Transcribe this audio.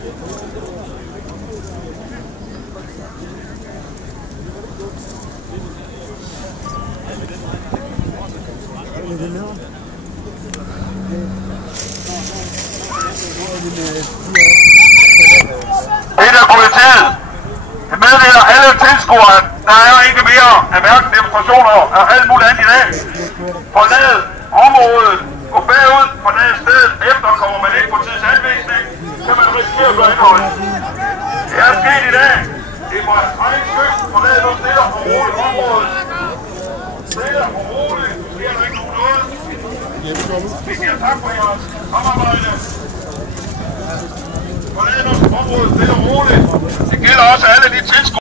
Det er politiet. Jeg meddeler alle tilskuere, at der er ikke mere af hverken demonstrationer og alt muligt andet i dag. Forlad området. Gå bagud. Forlad stedet. Efter kommer man ikke på tids anvisning. Kan man risikere at gøre indhold. Det er sket i dag. Det er for egen skyld. Forlad nu stille og roligt området. Stille og roligt. Nu sker der ikke nogen noget. Vi siger tak for jeres samarbejde. Forlad nu området stille og roligt. Det gælder også alle de tilskuere.